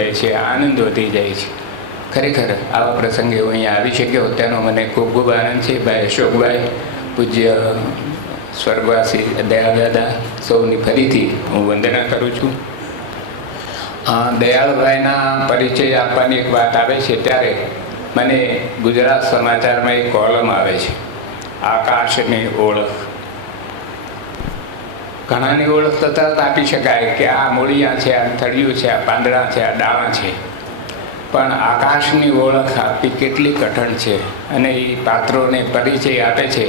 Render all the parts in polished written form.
જાય છે, આનંદ વધી જાય છે. ખરેખર આવા પ્રસંગે હું અહીંયા આવી શક્યો તેનો મને ખૂબ ખૂબ આનંદ છે. ભાઈ અશોકભાઈ, પૂજ્ય સ્વર્ગવાસી દયાળદાદા, સૌની ફરીથી હું વંદના કરું છું. દયાળભાઈના પરિચય આપવાની એક વાત આવે છે ત્યારે મને ગુજરાત સમાચારમાં એક કોલમ આવે છે, આકાશની ઓળખ. ઘણાની ઓળખ તો તરત આપી શકાય કે આ મૂળિયા છે, આ થળિયું છે, આ પાંદડા છે, આ ડાળા છે, પણ આકાશની ઓળખ આપવી કેટલી કઠણ છે. અને એ પાત્રોને પરિચય આપે છે.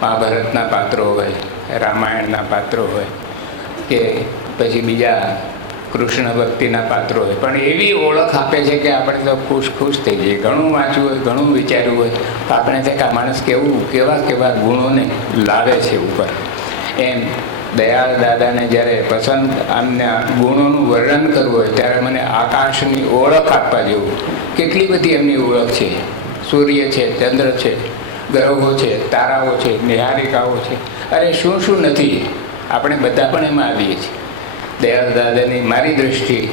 મહાભારતના પાત્રો હોય, રામાયણના પાત્રો હોય કે પછી બીજા કૃષ્ણ ભક્તિના પાત્રો હોય, પણ એવી ઓળખ આપે છે કે આપણે તો ખુશ થઈ જઈએ. ઘણું વાંચ્યું હોય, ઘણું વિચાર્યું હોય તો આપણે તે કે આ માણસ કેવા ગુણોને લાવે છે ઉપર. એમ દયાળ દાદાને જ્યારે પસંદ આમના ગુણોનું વર્ણન કરવું હોય ત્યારે મને આકાશની ઓળખ આપવા જેવું. કેટલી બધી એમની ઓળખ છે. સૂર્ય છે, ચંદ્ર છે, ગ્રહો છે, તારાઓ છે, નિહારિકાઓ છે, અરે શું શું નથી. આપણે બધા પણ એમાં આવીએ છીએ. દયાળ દાદાની મારી દૃષ્ટિએ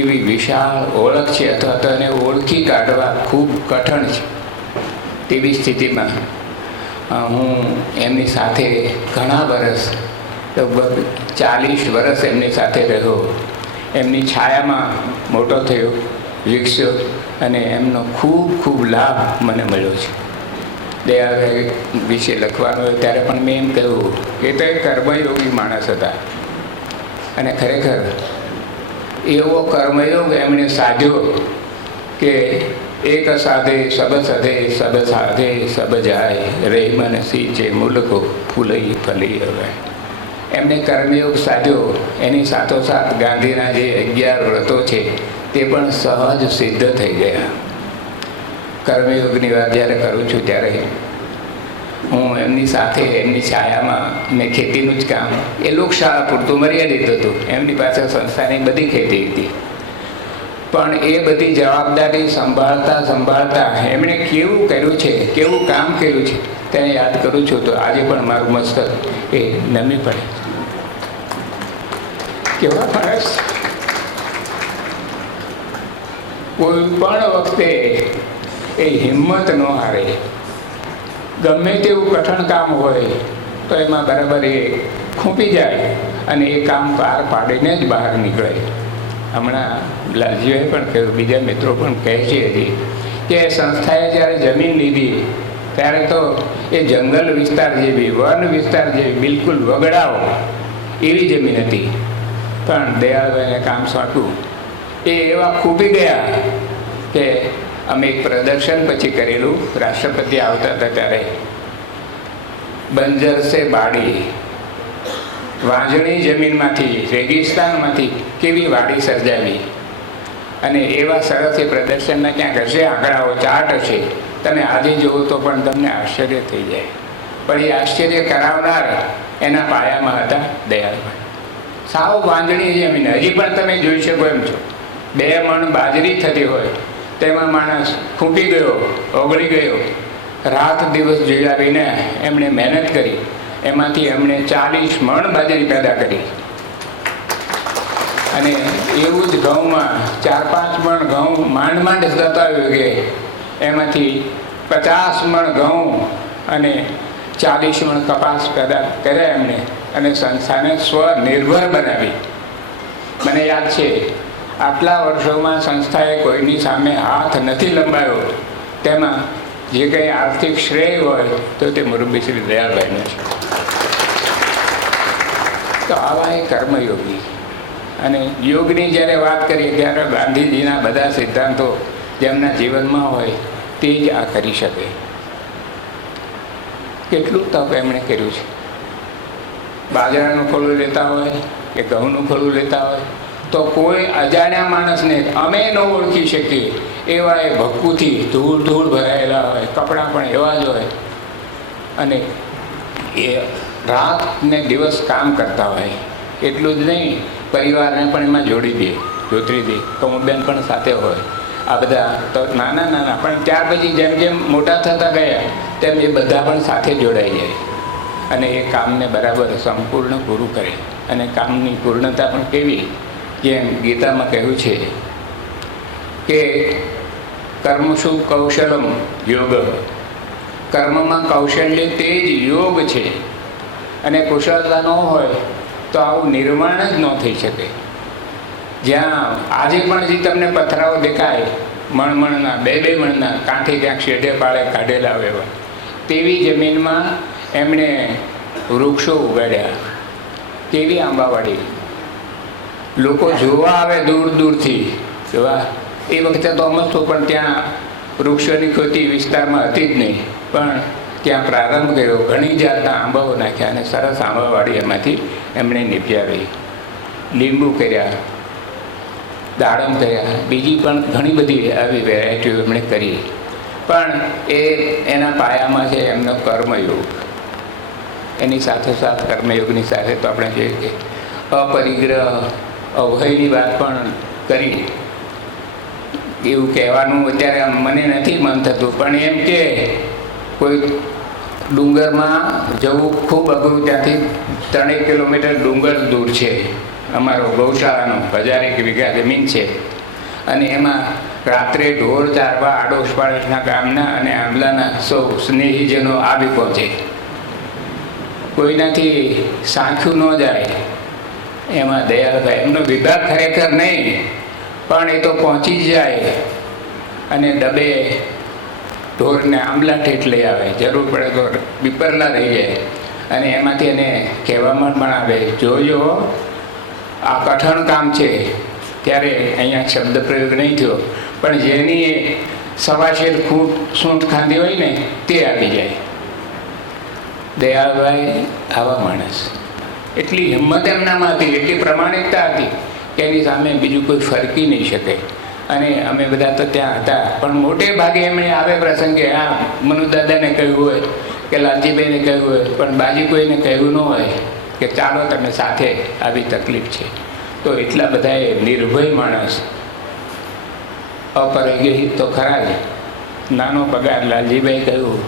એવી વિશાળ ઓળખ છે, અથવા તો એને ઓળખી કાઢવા ખૂબ કઠણ છે. તેવી સ્થિતિમાં હું એમની સાથે ઘણા વર્ષ, લગભગ 40 વર્ષ એમની સાથે રહ્યો. એમની છાયામાં મોટો થયો, વિકસ્યો, અને એમનો ખૂબ લાભ મને મળ્યો છે. દયાળભાઈ વિશે લખવાનું હોય ત્યારે પણ મેં એમ કહ્યું એ તો એક કર્મયોગી માણસ હતા. અને ખરેખર એવો કર્મયોગ એમણે સાધ્યો કે એક સાધે સબ સાધે સબ જાય, રે મન સીંચે મુલકો ફૂલઈ ફલી હવે. એમને કર્મયોગ સાધ્યો. એની સાથોસાથ ગાંધીના જે 11 વ્રતો છે તે પણ સહજ સિદ્ધ થઈ ગયા. કર્મયોગની વાત જ્યારે કરું છું ત્યારે હું એમની સાથે, એમની છાયામાં મેં ખેતીનું જ કામ, એ લોકશાળા પૂરતું મર્યાદિત હતું. એમની પાસે સંસ્થાની બધી ખેતી હતી, પણ એ બધી જવાબદારી સંભાળતા એમણે કેવું કર્યું છે, કેવું કામ કર્યું છે તેને યાદ કરું છું તો આજે પણ મારું મસ્તક એ નમી પડે. કેવા માણસ! કોઈ પણ વખતે એ હિંમત ન હારે. ગમે તેવું કઠણ કામ હોય તો એમાં બરાબર એ ખૂંપી જાય અને એ કામ પાર પાડીને જ બહાર નીકળે. હમણાં લાલજીભાઈ પણ કહ્યું, બીજા મિત્રો પણ કહે છે હજી, કે સંસ્થાએ જ્યારે જમીન લીધી ત્યારે તો એ જંગલ વિસ્તાર જેવી, વન વિસ્તાર જેવી, બિલકુલ વગડાઓ એવી જમીન હતી. પણ દયાળભાઈને કામ સોંપ્યું, એ એવા ખૂબી ગયા કે અમે એક પ્રદર્શન પછી કરેલું. રાષ્ટ્રપતિ આવતા હતા ત્યારે બંજર સે બાડી, વાંજણી જમીનમાંથી, રેગિસ્તાનમાંથી કેવી વાડી સર્જાવી. અને એવા સરસ એ પ્રદર્શનના ક્યાંક હશે આંકડાઓ, ચાર્ટ હશે, તમે આજે જુઓ તો પણ તમને આશ્ચર્ય થઈ જાય. પણ એ આશ્ચર્ય કરાવનાર એના પાયામાં હતા દયાળભાઈ. સાવ વાંજણી જમીન, હજી પણ તમે જોઈ શકો એમ છો. 2 મણ બાજરી થતી હોય તેમાં માણસ ખૂંપી ગયો, ઓગળી ગયો. રાત દિવસ જીવાવીને એમણે મહેનત કરી, એમાંથી એમણે 40 મણ બાજરી પેદા કરી. અને એવું જ ઘઉંમાં 4-5 મણ ઘઉં માંડ સતાવ્યું કે એમાંથી 50 મણ ઘઉં અને 40 મણ કપાસ પેદા કર્યા એમણે, અને સંસ્થાને સ્વનિર્ભર બનાવી. મને યાદ છે, આટલા વર્ષોમાં સંસ્થાએ કોઈની સામે હાથ નથી લંબાયો. તેમાં જે કંઈ આર્થિક શ્રેય હોય તો તે મુરબ્બી શ્રી દયાળભાઈનો છે. તો આવા એ કર્મયોગી. અને યોગની જ્યારે વાત કરીએ ત્યારે ગાંધીજીના બધા સિદ્ધાંતો જેમના જીવનમાં હોય તે જ આ કરી શકે. કેટલું તપ એમણે કર્યું છે. બાજરાનું ખોળું લેતા હોય કે ઘઉંનું ખોળું લેતા હોય તો કોઈ અજાણ્યા માણસને અમે ન ઓળખી શકીએ એવા એ ભક્કુથી ધૂળ ભરાયેલા હોય, કપડાં પણ એવા જ હોય, અને એ રાત ને દિવસ કામ કરતા હોય. એટલું જ નહીં, પરિવારને પણ એમાં જોડી દે, જોતરી દે. કમુબેન પણ સાથે હોય. આ બધા તો નાના પણ ત્યાર પછી જેમ જેમ મોટા થતા ગયા તેમ એ બધા પણ સાથે જોડાઈ જાય અને એ કામને બરાબર સંપૂર્ણ પૂરું કરે. અને કામની પૂર્ણતા પણ કેવી, જેમ ગીતામાં કહ્યું છે કે કર્મસુ કૌશલમ યોગ, કર્મમાં કૌશલ્ય તે જ યોગ છે. અને કુશળતા ન હોય તો આવું નિર્માણ જ ન થઈ શકે. જ્યાં આજે પણ જે તમને પથરાઓ દેખાય મણમણના, બે મણના, કાંઠે ક્યાંક શેઢે પાળે કાઢેલા હોય તેવી જમીનમાં એમણે વૃક્ષો ઉગાડ્યા. કેવી આંબાવાડી, લોકો જોવા આવે દૂર દૂરથી જોવા. એ વખતે તો સમજતું પણ ત્યાં વૃક્ષોની ખેતી વિસ્તારમાં હતી જ નહીં, પણ ત્યાં પ્રારંભ કર્યો. ઘણી જાતના આંબાઓ નાખ્યા અને સરસ આંબાવાડી એમાંથી એમણે નિપજાવી. લીંબુ કર્યા, દાડમ કર્યા, બીજી પણ ઘણી બધી આવી વેરાયટીઓ એમણે કરી. પણ એના પાયામાં છે એમનો કર્મયોગ. એની સાથોસાથ કર્મયોગની સાથે તો આપણે જોઈએ કે અપરિગ્રહ, અભયની વાત પણ કરી. એવું કહેવાનું અત્યારે મને નથી મન થતું, પણ એમ કે કોઈ ડુંગરમાં જવું ખૂબ અઘરું, ત્યાંથી 3 કિલોમીટર ડુંગર દૂર છે. અમારો ગૌશાળાનો 1000 વીઘા જમીન છે અને એમાં રાત્રે ઢોર ચારવા આડોશ પાડોશના ગામના અને આંબલાના સૌ સ્નેહીજનો આવી પહોંચે. કોઈનાથી સાંખ્યું ન જાય. એમાં દયાળભાઈ એમનો વિભાગ ખરેખર નહીં, પણ એ તો પહોંચી જ જાય અને ડબે ઢોરને આંબલા ઠેઠ લઈ આવે. જરૂર પડે તો પીપરલા રહી જાય અને એમાંથી એને કહેવામાં પણ આવે, જોજો આ કઠણ કામ છે. ત્યારે અહીંયા શબ્દ પ્રયોગ નહીં થયો, પણ જેની સવાશેર સૂંઠ ખાંધી હોય ને તે આવી જાય. દયાળભાઈ આવા માણસ, એટલી હિંમત એમનામાં હતી, એટલી પ્રમાણિકતા હતી કે એની સામે બીજું કોઈ ફરકી નહીં શકે. અને અમે બધા તો ત્યાં હતા, પણ મોટે ભાગે એમણે આવે પ્રસંગે આ મનુદાદાને કહ્યું હોય કે લાલજીભાઈને કહ્યું હોય, પણ બાજી કોઈને કહ્યું ન હોય કે ચાલો તમે સાથે, આવી તકલીફ છે. તો એટલા બધાએ નિર્ભય માણસ, અપરિગ્રહિત તો ખરા જ. નાનો પગાર, લાલજીભાઈ કહ્યું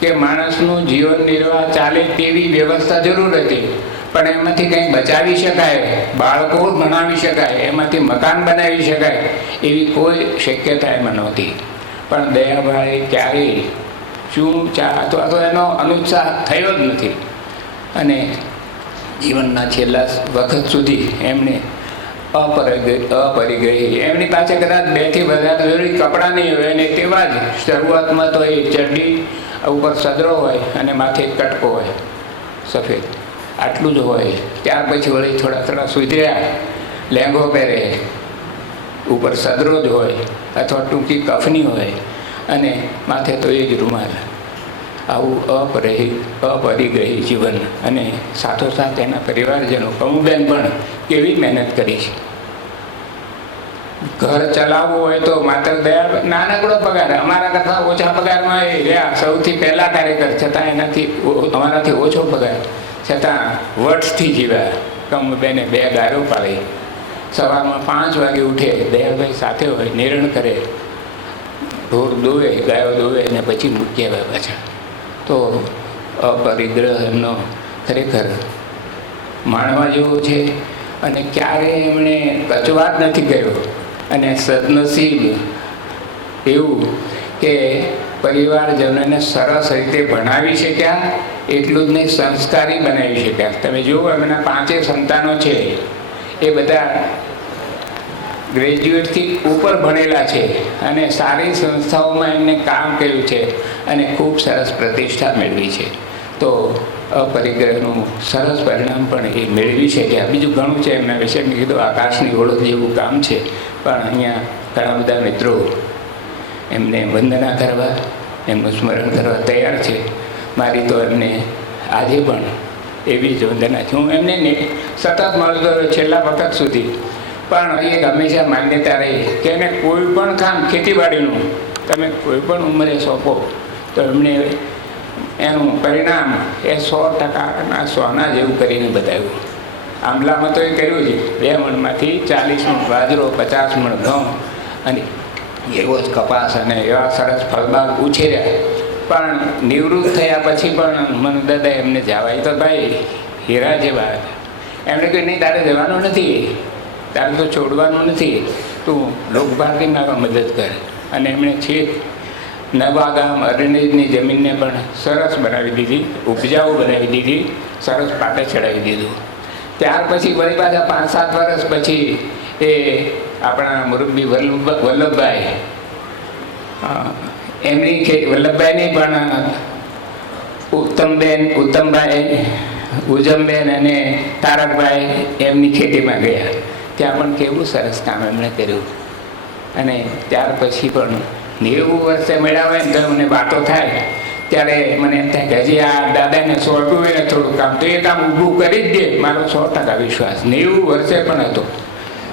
કે માણસનું જીવન નિર્વાહ ચાલે તેવી વ્યવસ્થા જરૂર હતી, પણ એમાંથી કંઈ બચાવી શકાય, બાળકો ભણાવી શકાય, એમાંથી મકાન બનાવી શકાય એવી કોઈ શક્યતા એમાં નહોતી. પણ દયાભાઈ ક્યારેય શું અથવા તો એનો અનુત્સાહ થયો જ નથી. અને જીવનના છેલ્લા વખત સુધી એમણે અપરિગ્રહી, એમની પાસે કદાચ 2 થી વધારે જરૂરી કપડાં નહીં હોય, અને તેવા જ શરૂઆતમાં તો એ ચડ્ડી ઉપર સદરો હોય અને માથે કટકો હોય સફેદ, આટલું જ હોય. ત્યાર પછી વળી થોડા સુધર્યા, લહેંગો પહેરે, ઉપર સદરો જ હોય અથવા ટૂંકી કફની હોય અને માથે તો એ જ રૂમાલ. આવું અપરિગ્રહી જીવન. અને સાથોસાથ એના પરિવારજનો, કમુબેન પણ કેવી મહેનત કરી છે. ઘર ચલાવવું હોય તો માત્ર દયા નાનકડો પગાર, અમારા કરતાં ઓછા પગારમાં એ રહ્યા, સૌથી પહેલા કાર્યકર, છતાં એનાથી અમારાથી ઓછો પગાર, છતાં વટથી જીવ્યા. કમુબેને 2 ગાયો પાડી. સવારમાં 5 વાગે ઉઠે, દયાભાઈ સાથે હોય, નિરણ કરે, ઢોર દોવે, ગાયો દોવે અને પછી મૂકી આવે પાછા. તો અપરિગ્રહ એમનો ખરેખર માણવા જેવો છે. અને ક્યારેય એમણે કચવાટ નથી કર્યો. અને સદનસીબ એવું કે પરિવારજનોને સરસ રીતે ભણાવી શક્યા, એટલું જ નહીં સંસ્કારી બનાવી શક્યા. તમે જુઓ એમના 5 સંતાનો છે એ બધા ગ્રેજ્યુએટથી ઉપર ભણેલા છે અને સારી સંસ્થાઓમાં એમને કામ કર્યું છે અને ખૂબ સરસ પ્રતિષ્ઠા મેળવી છે. તો અપરિગ્રહનું સરસ પરિણામ પણ એ મેળવી છે. કે બીજું ઘણું છે એમના વિશે. મેં કીધું આકાશની ઓળખ જેવું કામ છે, પણ અહીંયા ઘણા બધા મિત્રો એમને વંદના કરવા, એમનું સ્મરણ કરવા તૈયાર છે. મારી તો એમને આજે પણ એવી જ વંદના છે. હું એમને સતત મળતો રહ્યો છેલ્લા વખત સુધી, પણ એક હંમેશા માન્યતા રહી કે એને કોઈ પણ કામ ખેતીવાડીનું તમે કોઈ પણ ઉંમરે સોંપો તો એમણે એનું પરિણામ એ 100% સોના જેવું કરીને બતાવ્યું. આંબલામાં તો એ કર્યું છે, 2 મણમાંથી 40 મણ બાજરો, 50 મણ ઘઉં અને એવો જ કપાસ અને એવા સરસ ફળબાગ ઉછેર્યા. પણ નિવૃત્ત થયા પછી પણ મનુદાદા એમને જવા, એ તો ભાઈ હીરા જેવા હતા. એમણે કહ્યું નહીં, તારે જવાનું નથી, તારે તો છોડવાનું નથી, તું લોકભારતીમાં મદદ કર. અને એમણે છેક નવા ગામ અરણ્યની જમીનને પણ સરસ બનાવી દીધી, ઉપજાઉ બનાવી દીધી, સરસ પાટે ચડાવી દીધું. ત્યાર પછી વળી પાછા 5-7 વર્ષ પછી એ આપણા મુરબ્બી વલ્લભભાઈ એમની વલ્લભભાઈની પણ ઉત્તમભાઈ ઉજમબેન અને તારકભાઈ એમની ખેતીમાં ગયા. ત્યાં પણ કેવું સરસ કામ એમણે કર્યું. અને ત્યાર પછી પણ 90 વર્ષે મળ્યા હોય ને તો મને વાતો થાય ત્યારે મને એમ થાય કે હજી આ દાદાને સોંપ્યું હોય ને થોડું કામ તો એ કામ ઊભું કરી જ દે, મારો 100% વિશ્વાસ. 90 વર્ષે પણ હતો.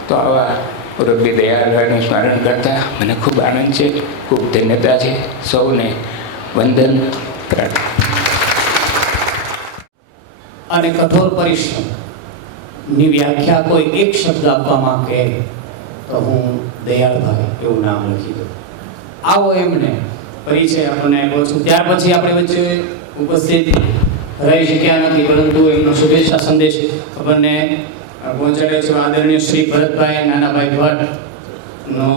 તો આવા મુરબ્બી દયાળભાઈનું સ્મરણ કરતા મને ખૂબ આનંદ છે, ખૂબ ધન્યતા છે. સૌને વંદન પ્રાર્થના. અને કઠોર પરિશ્રમની વ્યાખ્યા કોઈ એક શબ્દ આપવામાં કહે તો હું દયાળભાઈ એવું નામ લખી દઉં. આવો એમને પરિચય આપણને આપ્યો છું. ત્યાર પછી આપણે વચ્ચે ઉપસ્થિત રહી શક્યા નથી, પરંતુ એમનો શુભેચ્છા સંદેશ આપણને પહોંચાડ્યો છે. આદરણીય શ્રી ભરતભાઈ નાનાભાઈ ભટ્ટનો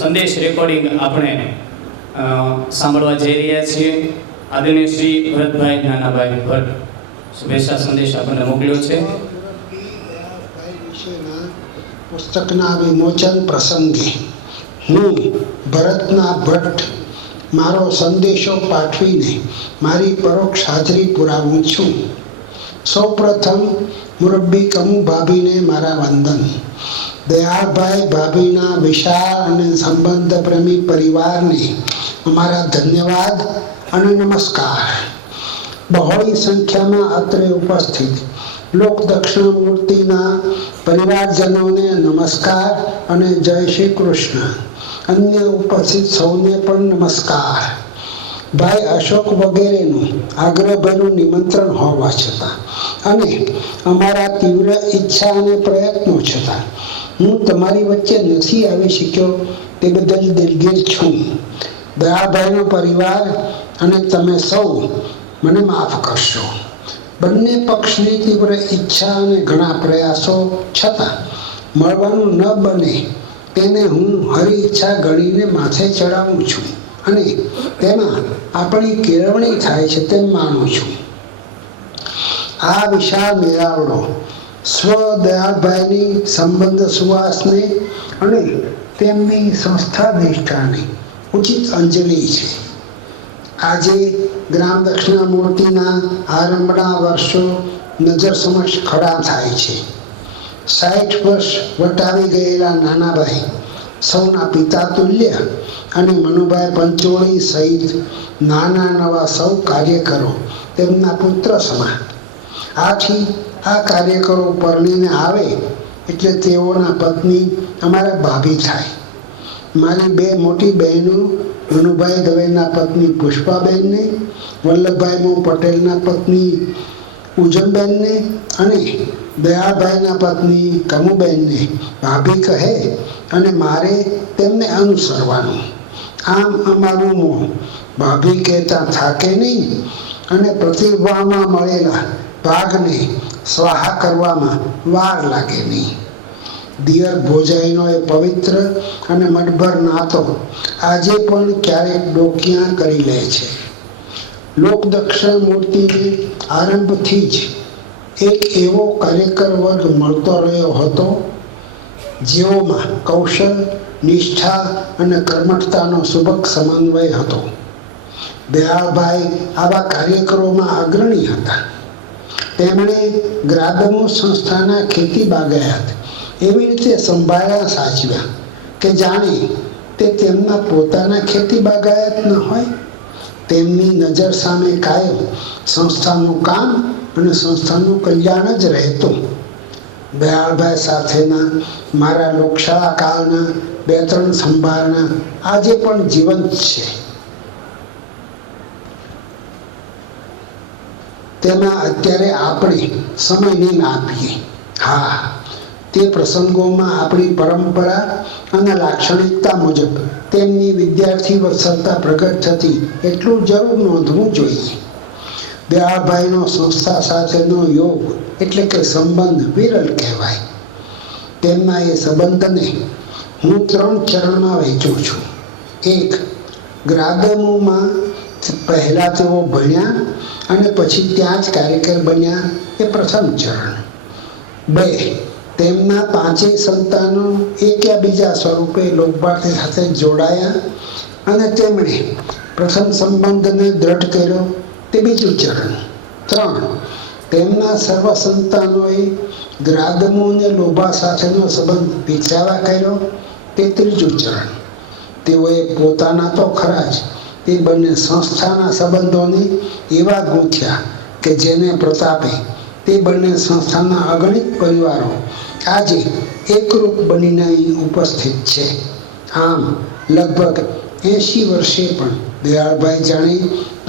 સંદેશ રેકોર્ડિંગ આપણે સાંભળવા જઈ રહ્યા છીએ. આદરણીય શ્રી ભરતભાઈ નાનાભાઈ ભટ્ટ શુભેચ્છા સંદેશ આપણને મોકલ્યો છે. પુસ્તકના વિમોચન પ્રસંગે હું ભરતના ભટ્ટ મારો સંદેશો પાઠવીને મારી પરોક્ષ હાજરી પુરાવું છું. સૌપ્રથમ મુરબ્બી કમુ ભાભીને મારા વંદન. દયાળભાઈ ભાભીના વિશાળ અને સંબંધ પ્રેમી પરિવારને અમારા ધન્યવાદ અને નમસ્કાર. બહોળી સંખ્યામાં અત્રે ઉપસ્થિત લોક દક્ષિણામૂર્તિના પરિવારજનોને નમસ્કાર અને જય શ્રી કૃષ્ણ. અન્ય ઉપસ્થિત સૌને પણ નમસ્કાર. ભાઈ અશોક વગેરેનું આગ્રહભર્યું નિમંત્રણ હોવા છતાં અને અમારા તીવ્ર ઈચ્છા અને પ્રયત્નો છતાં હું તમારી વચ્ચે નથી આવી શક્યો તે બદલ દિલગીર છું. દયાળભાઈનો પરિવાર અને તમે સૌ મને માફ કરશો. બંને પક્ષની તીવ્ર ઈચ્છા અને ઘણા પ્રયાસો છતાં મળવાનું ન બને તેને હું હરી ઈચ્છા ગણીને માથે ચડાવું છું અને તેમાં આપણી કેળવણી થાય છે તેમ માનું છું. આ વિશાળ મેળાવડો સ્વ દયાળભાઈની સંબંધ સુવાસને અને તેમની સંસ્થા નિષ્ઠાને ઉચિત અંજલિ છે. આજે ગ્રામ દક્ષિણામૂર્તિના આરંભના વર્ષો નજર સમક્ષ ખડા થાય છે. 60 વર્ષ વટાવી ગયેલા નાનાભાઈ સૌના પિતા તુલ્ય અને મનુભાઈ પંચોળી સહિત નાના નવા સૌ કાર્યકરો તેમના પુત્ર સમાન. આથી આ કાર્યકરો પરણીને આવે એટલે તેઓના પત્ની અમારા ભાભી થાય. મારી 2 મોટી બહેનો મનુભાઈ દવેના પત્ની પુષ્પાબેનને, વલ્લભભાઈ પટેલના પત્ની ઉજમબેનને અને દયાળભાઈના પત્ની કમુબેનને ભાભી કહે અને મારે તેમને અનુસરવાનું. આમ અમારું મોં ભાભી કહેતા થાકે નહીં અને પ્રતિભાવમાં મળેલા ભાગને સ્વાહા કરવામાં વાર લાગે નહીં. દિયર ભોજાઈનો એ પવિત્ર અને મઠભર નાતો આજે પણ ક્યારેક ડોકિયા કરી લે છે. લોક દક્ષિણામૂર્તિને આરંભથી જ એક એવો કાર્યકર વર્ગ મળતો રહ્યો હતો જેઓમાં કૌશલ, નિષ્ઠા અને કર્મઠતાનો સુબક સમન્વય હતો. દયાળભાઈ આવા કાર્યકરોમાં અગ્રણી હતા. તેમણે ગ્રાદમો સંસ્થાના ખેતી બાગાયત એવી રીતે સંભાળ્યા સાચવ્યા કે જાણે તે તેમના પોતાના ખેતી બાગાયત ન હોય. તેમની નજર સામે કાયમ સંસ્થાનું કામ અને સંસ્થાનું કલ્યાણ જ રહેતું. દયાળભાઈ સાથેના મારા લોકશાળા કાળના 2-3 સંભાળના આજે પણ જીવંત છે. તેમાં અત્યારે આપણે સમય નહીં આપીએ. હા, તે પ્રસંગોમાં આપણી પરંપરા અને લાક્ષણિકતા મુજબ તેમની વિદ્યાર્થી વત્સલતા પ્રગટ થતી એટલું જરૂર નોંધવું જોઈએ. દયાળભાઈનો સંસ્થા સાથેનો યોગ એટલે કે સંબંધ વિરલ કહેવાય. તેમના એ સંબંધને હું 3 ચરણમાં વહેંચું છું. એક, ગ્રાદમોમાં પહેલા તેઓ ભણ્યા અને પછી ત્યાં જ કાર્યકર બન્યા, એ પ્રથમ ચરણ. 2, તેમના 5 સંતાનો એક યા બીજા સ્વરૂપે લોકભારતી સાથે જોડાયા અને તેમણે પ્રથમ સંબંધને દ્રઢ કર્યો, તે બીજું ચરણ. 3, તેમના સર્વ સંતાનોએ ગ્રાદમો અને લોભા સાથેનો સંબંધ વિકસાવવા કર્યો, તે ત્રીજું ચરણ. તેઓએ પોતાના તો ખરા જ, તે બંને સંસ્થાના સંબંધોને એવા ગૂંથ્યા કે જેને પ્રતાપે તે બંને સંસ્થાના અગણિત પરિવારો આજે એકરૂપ બનીને અહીં ઉપસ્થિત છે. આમ લગભગ 80 વર્ષે પણ દયાળભાઈ જાણે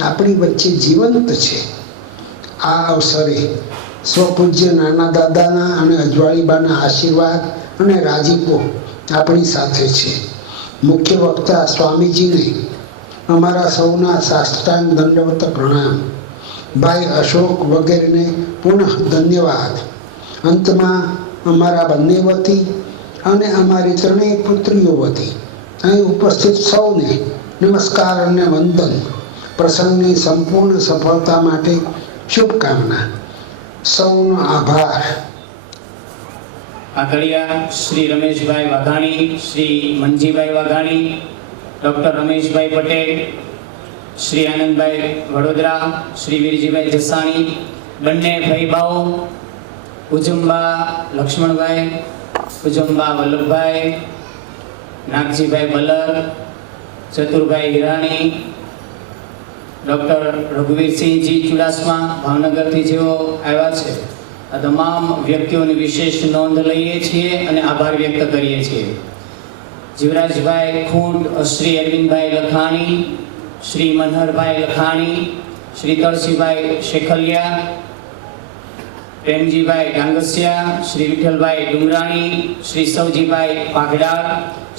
આપણી વચ્ચે જીવંત છે. આ અવસરે સ્વપૂજ્ય નાના દાદાના અને અજવાળીબાના આશીર્વાદ અને રાજીપો આપણી સાથે છે. મુખ્ય વક્તા સ્વામીજીને અમારા સૌના સાષ્ટાંગ દંડવત પ્રણામ. ભાઈ અશોક વગેરેને પુનઃ ધન્યવાદ. અંતમાં અમારા બંને વતી અને અમારી 3 પુત્રીઓ વતી અહીં ઉપસ્થિત સૌને નમસ્કાર અને વંદન. પ્રસંગની સંપૂર્ણ સફળતા માટે શુભકામના. સૌનો આભાર. આગળિયા શ્રી રમેશભાઈ વાઘાણી, શ્રી મનજીભાઈ વાઘાણી, ડૉક્ટર રમેશભાઈ પટેલ, શ્રી આનંદભાઈ વડોદરા, શ્રી વીરજીભાઈ જસાણી, બંને ભાઈબાઓ, ઉજુંબા લક્ષ્મણભાઈ, ઉજુંબા વલ્લભભાઈ, નાગજીભાઈ બલર, ચતુરભાઈ હિરાણી, ડૉક્ટર રઘુવીરસિંહજી ચુડાસમા ભાવનગરથી જેઓ આવ્યા છે, આ તમામ વ્યક્તિઓની વિશેષ નોંધ લઈએ છીએ અને આભાર વ્યક્ત કરીએ છીએ. જીવરાજભાઈ ખૂંટ, શ્રી અરવિંદભાઈ લખાણી, શ્રી મનહરભાઈ લખાણી, શ્રી તળસીભાઈ શેખલિયા, પ્રેમજીભાઈ ડાંગસિયા, શ્રી વિઠ્ઠલભાઈ ડુંગરાણી, શ્રી સૌજીભાઈ પાઘડાળ,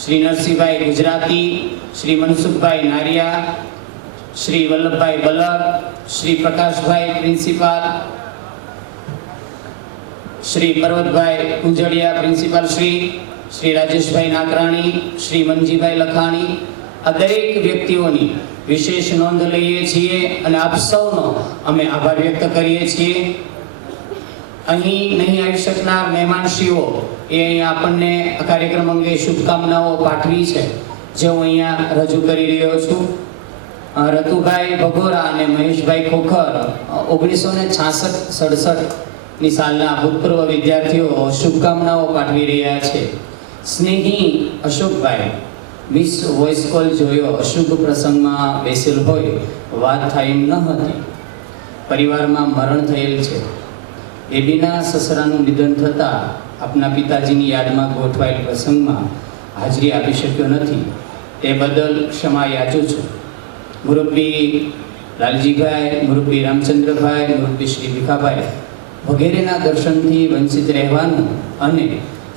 શ્રી નરસિંહભાઈ ગુજરાતી, શ્રી મનસુખભાઈ નારિયા, શ્રી વલ્લભભાઈ બલર, શ્રી પ્રકાશભાઈ પ્રિન્સિપાલ, શ્રી પર્વતભાઈ કુંજડિયા પ્રિન્સિપાલ શ્રી રાજેશભાઈ નાકરાણી, શ્રી મનજીભાઈ લખાણી, આ દરેક વ્યક્તિઓની વિશેષ નોંધ લઈએ છીએ અને આપ સૌનો અમે આભાર વ્યક્ત કરીએ છીએ. અહીં નહીં આવી શકનાર મહેમાનશ્રીઓ એ અહીંયા આપણને આ કાર્યક્રમ અંગે શુભકામનાઓ પાઠવી છે, જે હું અહીંયા રજૂ કરી રહ્યો છું. રતુભાઈ ભગોરા અને મહેશભાઈ ખોખર 1966-67ની સાલના ભૂતપૂર્વ વિદ્યાર્થીઓ શુભકામનાઓ પાઠવી રહ્યા છે. સ્નેહી અશોકભાઈ, મિસ વોઇસ કોલ જોયો, અશુભ પ્રસંગમાં બેસેલ હોય, વાત થાય એમ ન હતી, પરિવારમાં મરણ થયેલ છે. બેબીના સસરાનું નિધન થતાં આપના પિતાજીની યાદમાં ગોઠવાયેલ પ્રસંગમાં હાજરી આપી શક્યો નથી, તે બદલ ક્ષમા યાચું છું. મુરબ્બી લાલજીભાઈ, મુરબ્બી રામચંદ્રભાઈ, મુરબ્બી શ્રી ભીખાભાઈ વગેરેના દર્શનથી વંચિત રહેવાનું અને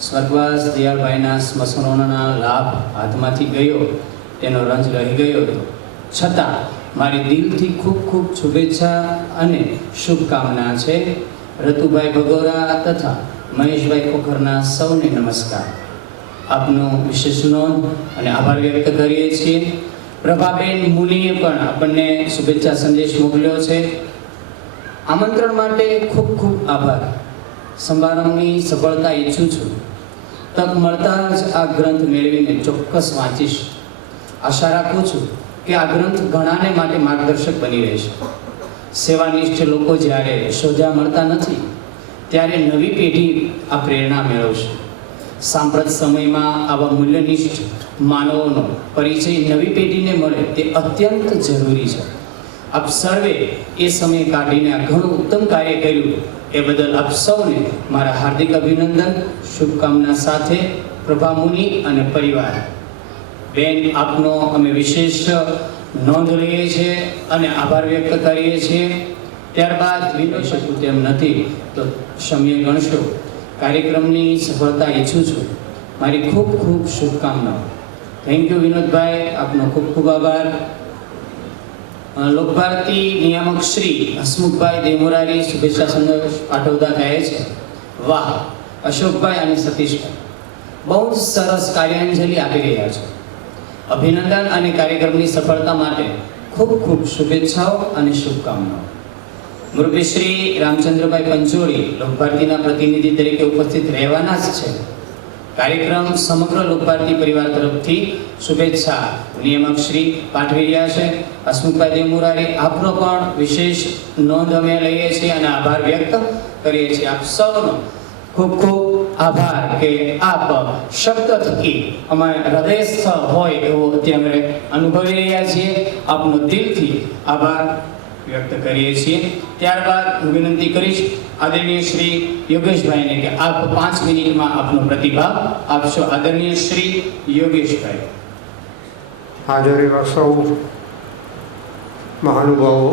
સ્વર્ગવાસ દયાળભાઈના સ્મશાનોના લાભ હાથમાંથી ગયો તેનો રંજ રહી ગયો હતો. છતાં મારી દિલથી ખૂબ ખૂબ શુભેચ્છા અને શુભકામના છે. રતુભાઈ ભગોરા તથા મહેશભાઈ ખોખરના સૌને નમસ્કાર. આપનો વિશેષ નોંધ અને આભાર વ્યક્ત કરીએ છીએ. પ્રભાબેન મુનીએ પણ આપણને શુભેચ્છા સંદેશ મોકલ્યો છે. આમંત્રણ માટે ખૂબ ખૂબ આભાર. સમારંભની સફળતા ઈચ્છું છું. તક મળતા જ આ ગ્રંથ મેળવીને ચોક્કસ વાંચીશ. આશા રાખું છું કે આ ગ્રંથ ઘણાને માટે માર્ગદર્શક બની રહેશે. સેવાનિષ્ઠ લોકો જ્યારે સોજા મળતા નથી ત્યારે નવી પેઢી આ પ્રેરણા મેળવશે. સાંપ્રત સમયમાં આવા મૂલ્યનિષ્ઠ માનવોનો પરિચય નવી પેઢીને મળે તે અત્યંત જરૂરી છે. આપ સર્વે એ સમય કાઢીને આ ઘણું ઉત્તમ કાર્ય કર્યું એ બદલ આપ સૌને મારા હાર્દિક અભિનંદન, શુભકામના સાથે પ્રભા મુનિ અને પરિવાર. બેન, આપનો અમે વિશેષ નોંધ લઈએ છીએ અને આભાર વ્યક્ત કરીએ છીએ. ત્યારબાદ વિનોદ શકું તેમ નથી તો ક્ષમ્ય ગણશો. કાર્યક્રમની સફળતા ઈચ્છું છું. મારી ખૂબ ખૂબ શુભકામનાઓ. થેન્ક યુ વિનોદભાઈ, આપનો ખૂબ ખૂબ આભાર. લોકભારતી નિયામક શ્રી હસમુખભાઈ દેમોરારી શુભેચ્છા સંદેશ પાઠવતા કહે છે, વાહ અશોકભાઈ અને સતીશભાઈ, બહુ જ સરસ કાર્યાંજલિ આપી રહ્યા છો. અભિનંદન અને કાર્યક્રમની સફળતા માટે ખૂબ ખૂબ શુભેચ્છાઓ અને શુભકામનાઓ. મુરબ્બી શ્રી રામચંદ્રભાઈ પંચોળી લોકભારતીના પ્રતિનિધિ તરીકે ઉપસ્થિત રહેવાના જ છે. કાર્યક્રમ સમગ્ર લોકભારતી પરિવાર તરફથી શુભેચ્છા નિયામક શ્રી પાઠવી રહ્યા છે. હસમુખભાઈ દેવમુરારી, આપનો પણ વિશેષ નોંધ અમે લઈએ છીએ અને આભાર વ્યક્ત કરીએ છીએ. આપ સૌનો ખૂબ ખૂબ આભાર કે આપ શબ્દ થકી અમે હૃદયસ્થ હોય એવો અત્યારે અનુભવી રહ્યા છીએ. આપનો દિલથી આભાર વ્યક્ત કરીએ છીએ. ત્યારબાદ હું વિનંતી કરીશ આદરણીય શ્રી યોગેશભાઈને કે આપ 5 મિનિટમાં આપનો પ્રતિભાવ આપશો. આદરણીય શ્રી યોગેશભાઈ. હાજર એવા સૌ મહાનુભાવો,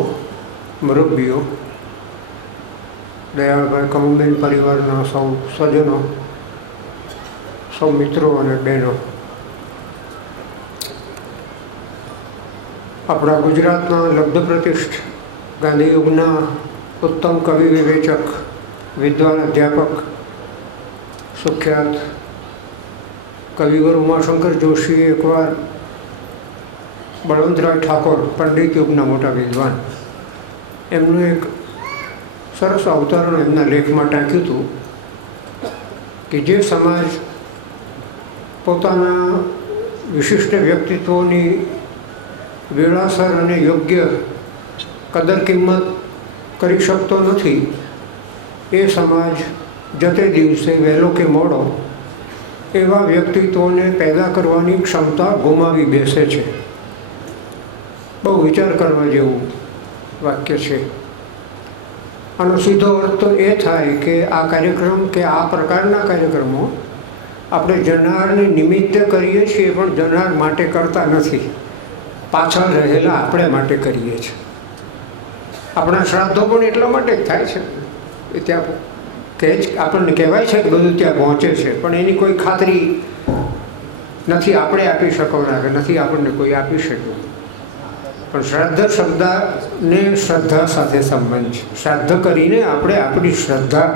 મુરબ્બીઓ, દયાળભાઈ કમલબેન પરિવારના સૌ સ્વજનો, સૌ મિત્રો અને બહેનો, આપણા ગુજરાતના લબ્ધ પ્રતિષ્ઠ ગાંધી યુગના ઉત્તમ કવિ વિવેચક, વિદ્વાન અધ્યાપક, સુખ્યાત કવિવર ઉમાશંકર જોશીએ એકવાર બળવંતરાય ઠાકોર, પંડિત યુગના મોટા વિદ્વાન, એમનું એક સરસ અવતરણ એમના લેખમાં ટાંક્યું હતું કે જે સમાજ પોતાના વિશિષ્ટ વ્યક્તિત્વોની વેળાસર અને યોગ્ય કદર કિંમત કરી શકતો નથી, એ સમાજ જતે દિવસે વહેલો કે મોડો એવા વ્યક્તિત્વોને પેદા કરવાની ક્ષમતા ગુમાવી બેસે છે. બહુ વિચાર કરવા જેવું વાક્ય છે. આનો સીધો અર્થ તો એ થાય કે આ કાર્યક્રમ કે આ પ્રકારના કાર્યક્રમો આપણે જનારને નિમિત્તે કરીએ છીએ, પણ જનાર માટે કરતા નથી, પાછળ રહેલા આપણે માટે કરીએ છીએ. આપણા શ્રાદ્ધો પણ એટલા માટે જ થાય છે. એ ત્યાં આપણને કહેવાય છે કે બધું ત્યાં પહોંચે છે, પણ એની કોઈ ખાતરી નથી આપણે આપી શકવાના કે નથી આપણને કોઈ આપી શક્યું. પણ શ્રાદ્ધ શબ્દને શ્રદ્ધા સાથે સંબંધ છે. શ્રાદ્ધ કરીને આપણે આપણી શ્રદ્ધા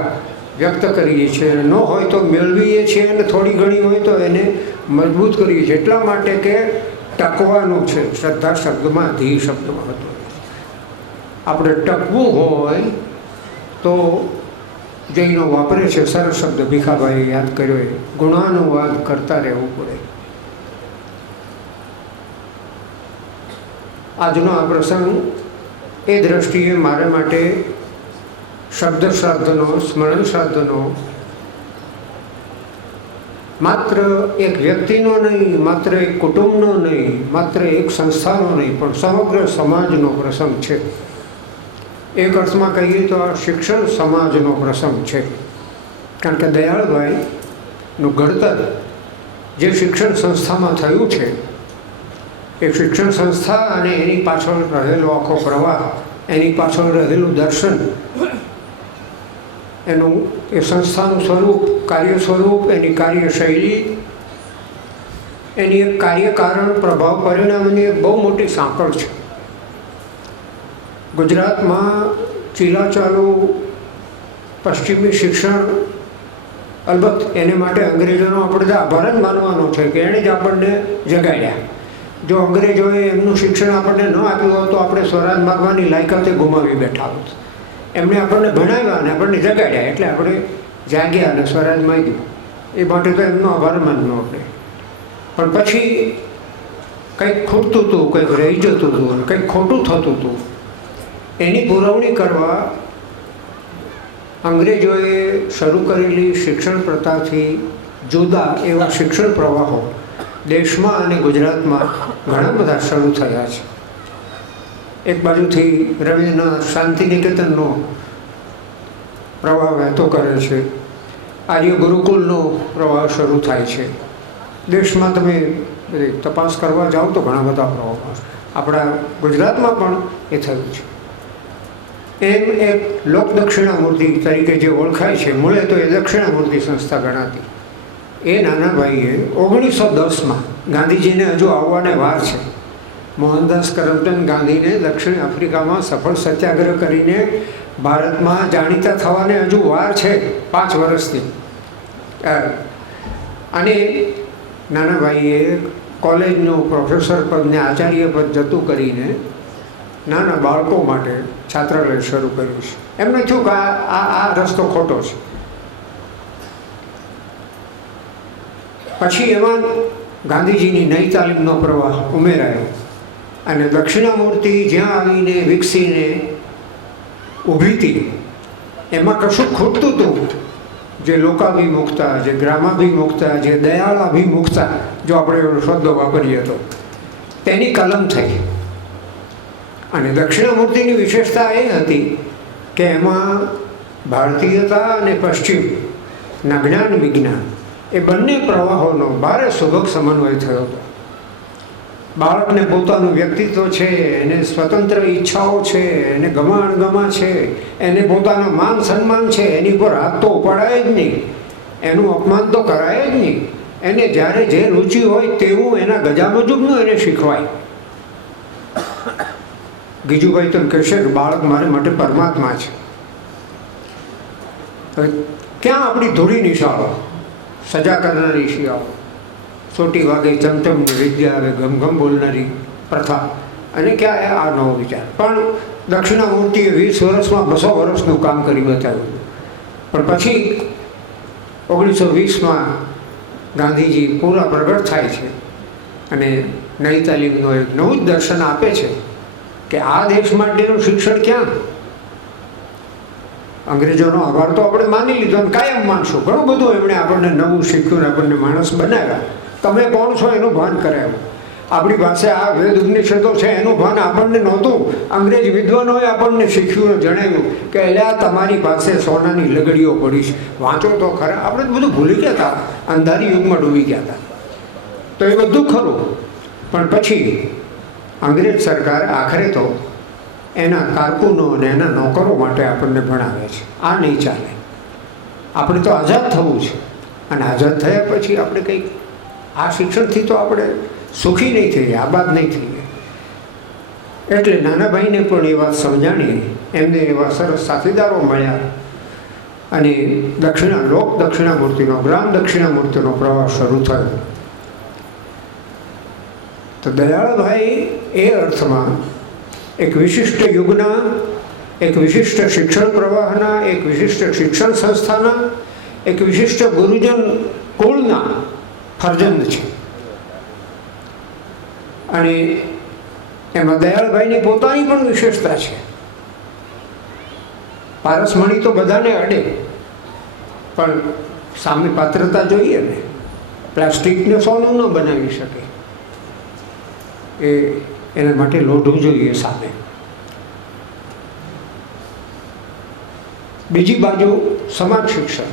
વ્યક્ત કરીએ છીએ. ન હોય તો મેળવીએ છીએ અને થોડી ઘણી હોય તો એને મજબૂત કરીએ છીએ. એટલા માટે કે ટકવાનું છે. શ્રદ્ધા શબ્દમાં ધી શબ્દમાં હતો. આપણે ટકવું હોય તો જૈનો વાપરે છે સરસ શબ્દ, ભીખાભાઈએ યાદ કર્યો, એ ગુણાનુવાદ કરતા રહેવું પડે. આજનો આ પ્રસંગ એ દ્રષ્ટિએ મારા માટે શબ્દ શ્રાદ્ધનો, સ્મરણ શ્રાદ્ધનો માત્ર એક વ્યક્તિનો નહીં, માત્ર એક કુટુંબનો નહીં, માત્ર એક સંસ્થાનો નહીં, પણ સમગ્ર સમાજનો પ્રસંગ છે. એક અર્થમાં કહીએ તો આ શિક્ષણ સમાજનો પ્રસંગ છે. કારણ કે દયાળભાઈનું ઘડતર જે શિક્ષણ સંસ્થામાં થયું છે, એ શિક્ષણ સંસ્થા અને એની પાછળ રહેલો આખો પ્રવાહ, એની પાછળ રહેલું દર્શન, એનું એ સંસ્થાનું સ્વરૂપ, કાર્ય સ્વરૂપ, એની કાર્યશૈલી, એની એક કાર્યકારણ પ્રભાવ પરિણામની એક બહુ મોટી સાંકળ છે. ગુજરાતમાં ચીલાચાલુ પશ્ચિમી શિક્ષણ, અલબત્ત એને માટે અંગ્રેજોનો આપણે આભાર જ માનવાનો છે કે એણે જ આપણને જગાડ્યા. જો અંગ્રેજોએ એમનું શિક્ષણ આપણને ન આપ્યું હોત તો આપણે સ્વરાજ માગવાની લાયકાતે ગુમાવી બેઠા હોત. એમણે આપણને ભણાવ્યા અને આપણને જગાડ્યા, એટલે આપણે જાગ્યા અને સ્વરાજ માગ્યું. એ માટે તો એમનો આભાર માનવો આપણે. પણ પછી કંઈક ખૂટતું હતું, કંઈક રહી જતું હતું અને કંઈક ખોટું થતું હતું. એની પુરવણી કરવા અંગ્રેજોએ શરૂ કરેલી શિક્ષણ પ્રથાથી જુદા એવા શિક્ષણ પ્રવાહો દેશમાં અને ગુજરાતમાં ઘણા બધા શરૂ થયા છે. એક બાજુથી રવિન્દ્રનાથ શાંતિનિકેતનનો પ્રવાહ વહેતો કરે છે, આર્ય ગુરુકુલનો પ્રવાહ શરૂ થાય છે. દેશમાં તમે તપાસ કરવા જાઓ તો ઘણા બધા પ્રવાહો, આપણા ગુજરાતમાં પણ એ થયું છે. એમ એક લોક દક્ષિણામૂર્તિ તરીકે જે ઓળખાય છે, મૂળે તો એ દક્ષિણામૂર્તિ સંસ્થા ગણાતી, એ નાનાભાઈએ 1910માં ગાંધીજીને હજુ આવવાને વાર છે. મોહનદાસ કરમચંદ ગાંધીને દક્ષિણ આફ્રિકામાં સફળ સત્યાગ્રહ કરીને ભારતમાં જાણીતા થવાને હજુ વાર છે, 5 વર્ષથી. અને નાના ભાઈએ કોલેજનું પ્રોફેસર પદ ને આચાર્ય પદ જતું કરીને નાના બાળકો માટે છાત્રાલય શરૂ કર્યું છે. એમને થયું કે આ રસ્તો ખોટો છે. પછી એમાં ગાંધીજીની નઈ તાલીમનો પ્રવાહ ઉમેરાયો અને દક્ષિણામૂર્તિ જ્યાં આવીને વિકસીને ઊભી હતી એમાં કશું ખૂટતું હતું. જે લોકાભિમુખતા, જે ગ્રામાભિમુખતા, જે દયાળાભિમુખતા, જો આપણે એવો શબ્દો વાપરીએ તો તેની કલમ થઈ. અને દક્ષિણામૂર્તિની વિશેષતા એ હતી કે એમાં ભારતીયતા અને પશ્ચિમના જ્ઞાન વિજ્ઞાન એ બંને પ્રવાહોનો ભારે સુભગ સમન્વય થયો હતો. બાળકને પોતાનું વ્યક્તિત્વ છે, એને સ્વતંત્ર ઈચ્છાઓ છે, એને ગમા અણગમા છે, એને પોતાનું માન સન્માન છે, એની પર હાથ તો ઉપાડાય જ નહીં, એનું અપમાન તો કરાય જ નહીં. એને જ્યારે જે રુચિ હોય તેવું એના ગજા મુજબનું એને શીખવાય. ગીજુભાઈ તો કહેશે કે બાળક મારે માટે પરમાત્મા છે. ક્યાં આપણી ધૂળીની શાળો, સજા કરનારી શિયાળો, સોટી વાગે ચમચમની વિદ્યા આવે, ઘમઘમ બોલનારી પ્રથા, અને ક્યાં આ નવો વિચાર. પણ દક્ષિણામૂર્તિએ 20 વર્ષમાં 200 વર્ષનું કામ કરી બતાવ્યું. પણ પછી 1920માં ગાંધીજી પૂરા પ્રગટ થાય છે અને નઈ તાલીમનું એક નવું જ દર્શન આપે છે કે આ દેશ માટેનું શિક્ષણ ક્યાં. અંગ્રેજોનો આભાર તો આપણે માની લીધો અને કાયમ માનશું. ઘણું બધું એમણે આપણને નવું શીખ્યું ને આપણને માણસ બનાવ્યા. તમે કોણ છો એનું ભાન કરાવ્યું. આપણી પાસે આ વેદ ઉપનિષદો છે એનું ભાન આપણને નહોતું. અંગ્રેજ વિદ્વાનોએ આપણને શીખ્યું, જણાવ્યું કે એટલે તમારી પાસે સોનાની લગડીઓ પડી છે, વાંચો તો ખરા. આપણે બધું ભૂલી ગયા હતા, અંધારી યુગમાં ડૂબી ગયા હતા. તો એ બધું ખરું. પણ પછી અંગ્રેજ સરકાર આખરે તો એના કારકુનો અને એના નોકરો માટે આપણને ભણાવે છે. આ નહીં ચાલે. આપણે તો આઝાદ થવું છે. અને આઝાદ થયા પછી આપણે કંઈક આ શિક્ષણથી તો આપણે સુખી નહીં થઈએ, આબાદ નહીં થઈએ. એટલે નાના ભાઈને પણ એ વાત સમજાણી. એમને એવા સરસ સાથીદારો મળ્યા અને દક્ષિણામૂર્તિનો, ગ્રામ દક્ષિણામૂર્તિનો પ્રવાસ શરૂ થયો. તો દયાળભાઈ એ અર્થમાં એક વિશિષ્ટ યુગના, એક વિશિષ્ટ શિક્ષણ પ્રવાહના, એક વિશિષ્ટ શિક્ષણ સંસ્થાના, એક વિશિષ્ટ ગુરુજન કુળના ફરજંદ છે. અને એમાં દયાળભાઈની પોતાની પણ વિશેષતા છે. પારસમણી તો બધાને અડે, પણ સામે પાત્રતા જોઈએ ને. પ્લાસ્ટિકને સોનું ન બનાવી શકે, એના માટે લોઢવું જોઈએ સામે. બીજી બાજુ સમાજ શિક્ષણ.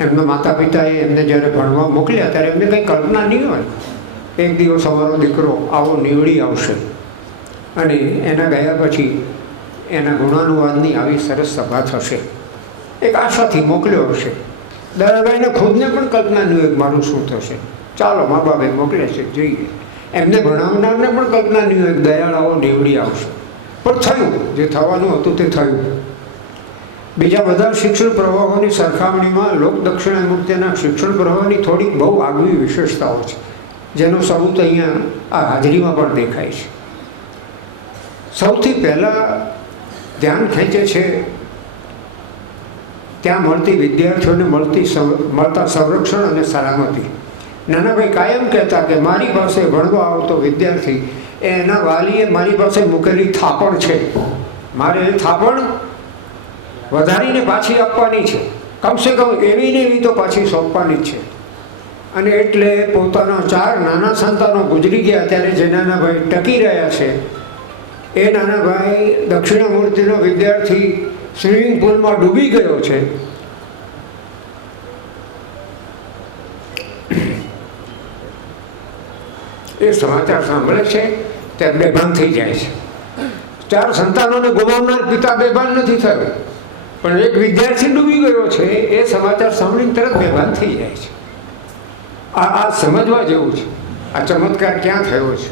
એમના માતા પિતાએ એમને જ્યારે ભણવા મોકલ્યા ત્યારે એમને કંઈ કલ્પના નહીં હોય એક દિવસ અમારો દીકરો આવો નીવડી આવશે અને એના ગયા પછી એના ગુણાનુવાદની આવી સરસ સભા થશે. એક આશાથી મોકલ્યો હશે. દયાળભાઈને ખુદને પણ કલ્પના નહીં હોય મારું શું થશે. ચાલો મા બાપે મોકલે છે, જોઈએ. એમને ભણાવનારને પણ કલ્પના નહીં હોય દયાળાઓ નીવડી આવશે. પણ થયું, જે થવાનું હતું તે થયું. બીજા બધા શિક્ષણ પ્રવાહોની સરખામણીમાં લોક દક્ષિણામૂર્તિના શિક્ષણ પ્રવાહની થોડીક બહુ આગવી વિશેષતાઓ છે, જેનો સબૂત અહીંયા આ હાજરીમાં પણ દેખાય છે. સૌથી પહેલાં ધ્યાન ખેંચે છે ત્યાં મળતી વિદ્યાર્થીઓને મળતા સંરક્ષણ અને સલામતી. નાનાભાઈ કાયમ કહેતા કે મારી પાસે ભણવા આવતો વિદ્યાર્થી એના વાલીએ મારી પાસે મૂકેલી થાપણ છે, મારે એ થાપણ વધારીને પાછી આપવાની છે, કમસે કમ એવી ને એવી તો પાછી સોંપવાની જ છે. અને એટલે પોતાના 4 નાના સંતાનો ગુજરી ગયા ત્યારે જે નાનાભાઈ ટકી રહ્યા છે એ નાનાભાઈ દક્ષિણામૂર્તિનો વિદ્યાર્થી સ્વિમિંગ પુલમાં ડૂબી ગયો છે. એ સમાચાર સાંભળે છે ત્યારે બેભાન થઈ જાય છે. 4 સંતાનોને ગુમાવનાર પિતા બેભાન નથી થયો, પણ એક વિદ્યાર્થી ડૂબી ગયો છે એ સમાચાર સાંભળીને તરત બેભાન થઈ જાય છે. આ સમજવા જેવું છે. આ ચમત્કાર ક્યાં થયો છે.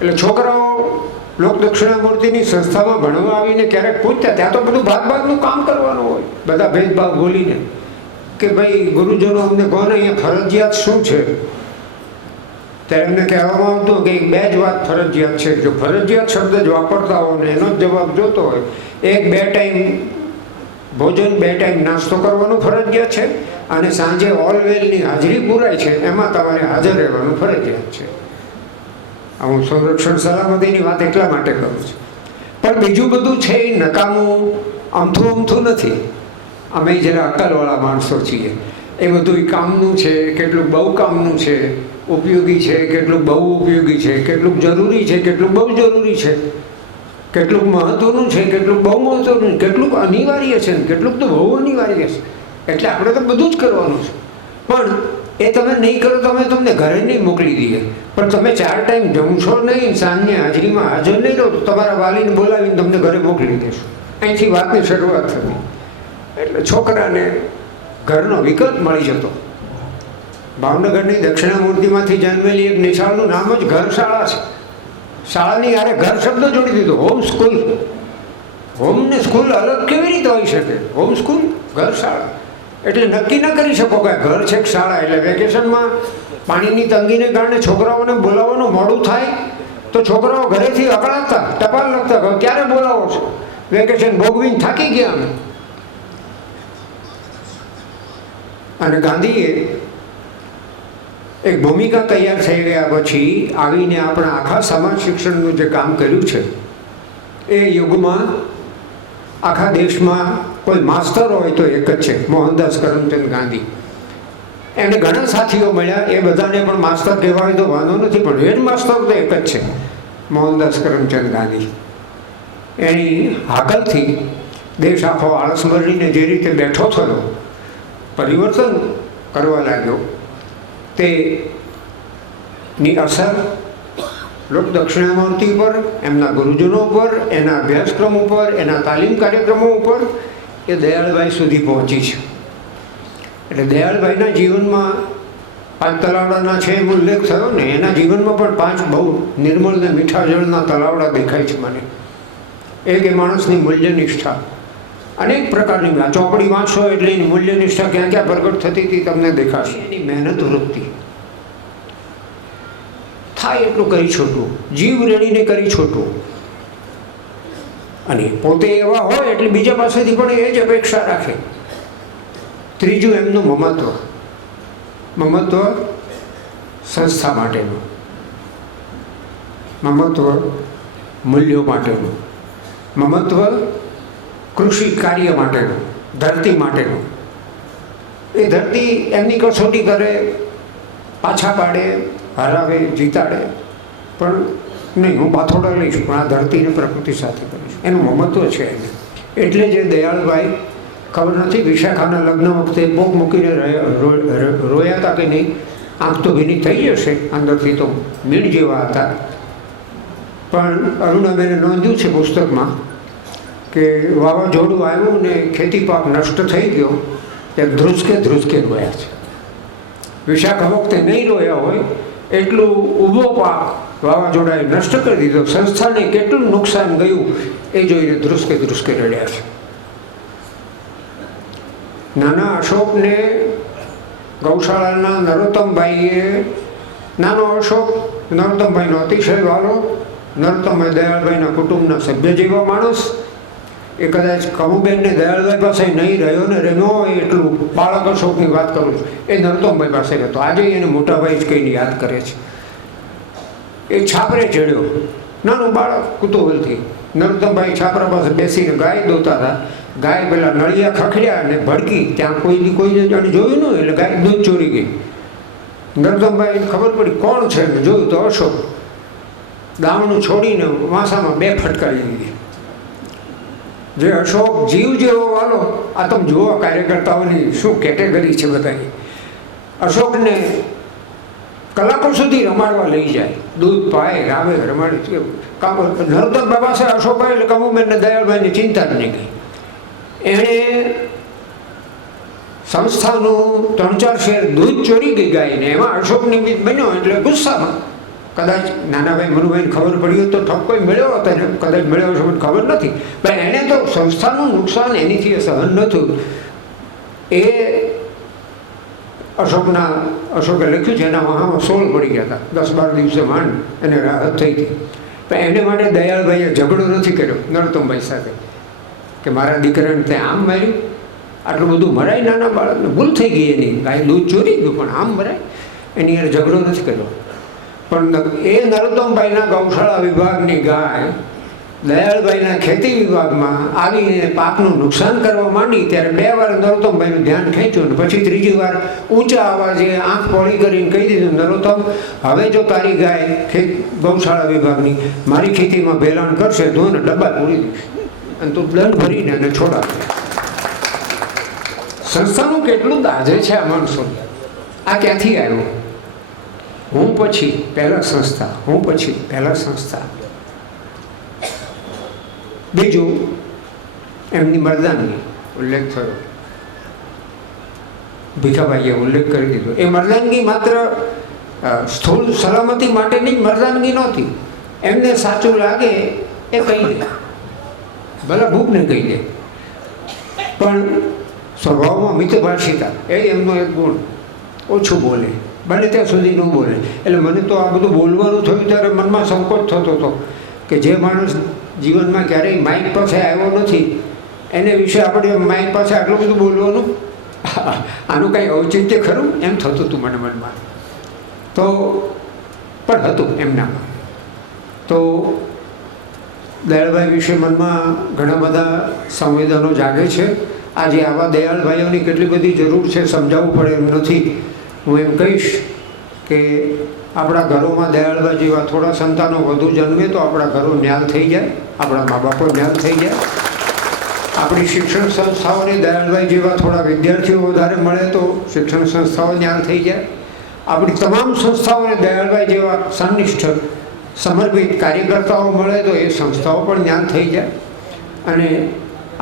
એટલે છોકરાઓ લોક દક્ષિણામૂર્તિની સંસ્થામાં ભણવા આવીને ક્યારેક પૂછતા, ત્યાં તો બધું ભાગનું કામ કરવાનું હોય, બધા ભેદભાવ બોલીને કે ભાઈ ગુરુજનો અમને કહો ને અહીંયા ફરજિયાત શું છે. ત્યારે એમને કહેવામાં આવતું કે 2 જ વાત ફરજિયાત છે. જો ફરજિયાત શબ્દ જ વાપરતા હો ને એનો જ જવાબ જોતો હોય, 1-2 ટાઈમ ભોજન, 2 ટાઈમ નાસ્તો કરવાનો ફરજિયાત છે, અને સાંજે ઓલવેલની હાજરી પૂરાય છે એમાં તમારે હાજર રહેવાનું ફરજિયાત છે. હું સંરક્ષણ સલામતીની વાત એટલા માટે કરું છું. પણ બીજું બધું છે એ નકામું, અમથું નથી. અમે જરા અક્કલવાળા માણસો છીએ. એ બધું કામનું છે, કેટલું બહુ કામનું છે, ઉપયોગી છે, કેટલું બહુ ઉપયોગી છે, કેટલું જરૂરી છે, કેટલું બહુ જરૂરી છે, કેટલું મહત્વનું છે, કેટલું બહુ મહત્વનું, કેટલું અનિવાર્ય છે, કેટલું તો બહુ અનિવાર્ય છે. એટલે આપણે તો બધું જ કરવાનું છે. પણ એ તમે નહીં કરો તો અમે તમને ઘરે નહીં મોકલી દઈએ. પણ તમે 4 ટાઈમ જમશો નહીં, સાંજની હાજરીમાં હાજર નહીં રહો તો તમારા વાલીને બોલાવીને તમને ઘરે મોકલી દેશું. અહીંથી વાતની શરૂઆત થતી. એટલે છોકરાને ઘરનો વિકલ્પ મળી જતો. ભાવનગરની દક્ષિણામૂર્તિમાંથી જન્મેલી એક નિશાળનું નામ જ ઘરશાળા છે. શાળાની યારે ઘર શબ્દ જોડી દીધો, હોમ સ્કૂલ. હોમ ને સ્કૂલ અલગ કેવી રીતે હોઈ શકે? હોમ સ્કૂલ, ઘરશાળા. એટલે નક્કી ન કરી શકો કે ઘર છે કે શાળા. એટલે વેકેશનમાં પાણીની તંગીને કારણે છોકરાઓને બોલાવવાનું મોડું થાય તો છોકરાઓ ઘરેથી અકળાતા, ટપાલ લખતા, ક્યારે બોલાવો છો? વેકેશન ભોગવીને થાકી ગયા અમે. અને ગાંધીએ એક ભૂમિકા તૈયાર થઈ ગયા પછી આવીને આપણા આખા સમાજ શિક્ષણનું જે કામ કર્યું છે એ યુગમાં આખા દેશમાં કોઈ માસ્તર હોય તો એક જ છે, મોહનદાસ કરમચંદ ગાંધી. એને ઘણા સાથીઓ મળ્યા, એ બધાને પણ માસ્તર કહેવાય તો વાંધો નથી, પણ હેડ માસ્તર તો એક જ છે, મોહનદાસ કરમચંદ ગાંધી. એની હાકલથી દેશ આખો આળસ મરીને જે રીતે બેઠો થયો, પરિવર્તન કરવા લાગ્યો, તેની અસર લોક દક્ષિણામૂર્તિ ઉપર, એમના ગુરુજનો ઉપર, એના અભ્યાસક્રમ ઉપર, એના તાલીમ કાર્યક્રમો ઉપર એ દયાળભાઈ સુધી પહોંચી છે. એટલે દયાળભાઈના જીવનમાં 5 તલાવડાના છે એમ ઉલ્લેખ થયો ને, એના જીવનમાં પણ 5 બહુ નિર્મળ ને મીઠા જળના તલાવડા દેખાય છે મને. એક એ માણસની મૂલ્યનિષ્ઠા, અનેક પ્રકારની. આ ચોપડી વાંચશો એટલે એની મૂલ્યનિષ્ઠા ક્યાં ક્યાં પ્રગટ થતી હતી તમને દેખાશે. એની મહેનત વૃત્તિ, થાય એટલું કરી છોટું, જીવ રેડીને કરી છોટું. અને પોતે એવા હોય એટલે બીજા પાસેથી પણ એ જ અપેક્ષા રાખે. ત્રીજું એમનું મમત્વ સંસ્થા માટેનું, મમત્વ મૂલ્યો માટેનું, મમત્વ કૃષિ કાર્ય માટેનું, ધરતી માટેનું. એ ધરતી એમની કસોટી કરે, પાછા પાડે, હરાવે, જીતાડે, પણ નહીં હું પાથોડા લઈશ, પણ આ ધરતીને પ્રકૃતિ સાથે કરીશ. એનું મહત્વ છે એને. એટલે જે દયાળભાઈ, ખબર નથી વિશાખાના લગ્ન વખતે પોક મૂકીને રોયા હતા કે નહીં, આંખ તો ભીની થઈ જશે, અંદરથી તો મીણ જેવા હતા. પણ અરુણાબેને નોંધ્યું છે પુસ્તકમાં કે વાવાઝોડું આવ્યું ને ખેતી પાક નષ્ટ થઈ ગયો ત્યારે ધ્રુજકે રોયા છે. વિશાખા વખતે નહીં રોયા હોય એટલું ઊભો પાક વાવાઝોડાએ નષ્ટ કરી દીધો, સંસ્થાને કેટલું નુકસાન ગયું એ જોઈને ધ્રુજકે રડ્યા છે. નાના અશોકને ગૌશાળાના નરોત્તમભાઈએ, નાનો અશોક નરોત્તમભાઈનો અતિશય વાલો, નરોત્તમભાઈ દયાળભાઈના કુટુંબના સભ્ય જેવો માણસ. એ કદાચ કમુબેનને દયાળભાઈ પાસે નહીં રહ્યો ને રહ્યો હોય એટલું, બાળક અશોકની વાત કરું છું, એ નરોત્તમભાઈ પાસે રહેતો. આજે એને મોટાભાઈ જ કહીને યાદ કરે છે. એ છાપરે ચડ્યો, નાનું બાળક કુતૂહલથી. નરોત્તમભાઈ છાપરા પાસે બેસીને ગાય દોતા હતા. ગાય પેલા નળિયા ખખડ્યા અને ભડકી, ત્યાં કોઈને જાણે જોયું ન એટલે ગાય દૂધ ચોરી ગઈ. નરોત્તમભાઈને ખબર પડી કોણ છે, જોયું તો અશોક. દાવણું છોડીને વાંસામાં 2 ફટકારી દીધી. જે અશોક જીવ જેવો વાલો, આ તમે જુઓ કાર્યકર્તાઓની શું કેટેગરી છે બધાની. અશોકને કલાકો સુધી રમાડવા લઈ જાય, દૂધ પાય, રાવે, રમાડી. નરોત્તમ બાબા છે અશોકભાઈ એટલે કમુબેનને દયાળભાઈની ચિંતા જ નહીં ગઈ. એણે સંસ્થાનું 3-4 શેર દૂધ ચોરી ગઈ ગાયને, એમાં અશોક નિમિત્ત બન્યો એટલે ગુસ્સામાં કદાચ નાનાભાઈ મનુભાઈને ખબર પડી હોય તો ઠપકો મળ્યો હતો ને, કદાચ મળ્યો હશે મને ખબર નથી, પણ એણે તો સંસ્થાનું નુકસાન એનીથી સહન નહોતું. એ અશોકે લખ્યું છે, એના વહામાં 16 પડી ગયા હતા, 10-12 દિવસે માંડ એને રાહત થઈ હતી. પણ એને માટે દયાળભાઈએ ઝઘડો નથી કર્યો નરોત્તમભાઈ સાથે કે મારા દીકરાને ત્યાં આમ માર્યું, આટલું બધું મરાય નાના બાળકને, ભૂલ થઈ ગઈ એની, ગાય દૂધ ચોરી ગયું પણ આમ મરાય, એની યાર ઝઘડો નથી કર્યો. પણ એ નરોત્તમભાઈના ગૌશાળા વિભાગની ગાય દયાળભાઈના ખેતી વિભાગમાં આવીને પાકનું નુકસાન કરવા માંડી ત્યારે 2 વાર નરોત્તમભાઈનું ધ્યાન ખેંચ્યું, અને પછી 3જી વાર ઊંચા અવાજે આંખ પોળી કરીને કહી દીધું, નરોત્તમ હવે જો તારી ગાય ગૌશાળા વિભાગની મારી ખેતીમાં ભેલાણ કરશે તો એને ડબ્બા પૂરી દઈશ અને તું દંડ ભરીને એને છોડાવે. સંસ્થાનું કેટલું દાજે છે આ માણસો. આ ક્યાંથી આવ્યું? હું પછી પહેલાં સંસ્થા. બીજું એમની મરદાનગી ઉલ્લેખ થયો, ભીખાભાઈએ ઉલ્લેખ કરી દીધો. એ મરદાનગી માત્ર સ્થૂળ સલામતી માટેની જ મરદાનગી નહોતી. એમને સાચું લાગે એ કહી દે, ભલા ભૂખને કહી દે, પણ સ્વભાવમાં મિતભાષિતા એ એમનો એક ગુણ. ઓછું બોલે, બને ત્યાં સુધી ન બોલે. એટલે મને તો આ બધું બોલવાનું થયું ત્યારે મનમાં સંકોચ થતો હતો કે જે માણસ જીવનમાં ક્યારેય માઇક પાસે આવ્યો નથી એને વિશે આપણે માઇક પાસે આટલું બધું બોલવાનું, આનું કાંઈ ઔચિત્ય ખરું એમ થતું હતું મને મનમાં. તો પણ હતું એમનામાં. તો દયાળભાઈ વિશે મનમાં ઘણા બધા સંવેદનો જાગે છે. આજે આવા દયાળભાઈઓની કેટલી બધી જરૂર છે સમજાવવું પડે એમ નથી. હું એમ કહીશ કે આપણા ઘરોમાં દયાળભાઈ જેવા થોડા સંતાનો વધુ જન્મે તો આપણા ઘરો ન્યાલ થઈ જાય, આપણા મા બાપો ન્યાલ થઈ જાય. આપણી શિક્ષણ સંસ્થાઓને દયાળભાઈ જેવા થોડા વિદ્યાર્થીઓ વધારે મળે તો શિક્ષણ સંસ્થાઓ ન્યાલ થઈ જાય. આપણી તમામ સંસ્થાઓને દયાળભાઈ જેવા સંનિષ્ઠ સમર્પિત કાર્યકર્તાઓ મળે તો એ સંસ્થાઓ પણ ન્યાલ થઈ જાય. અને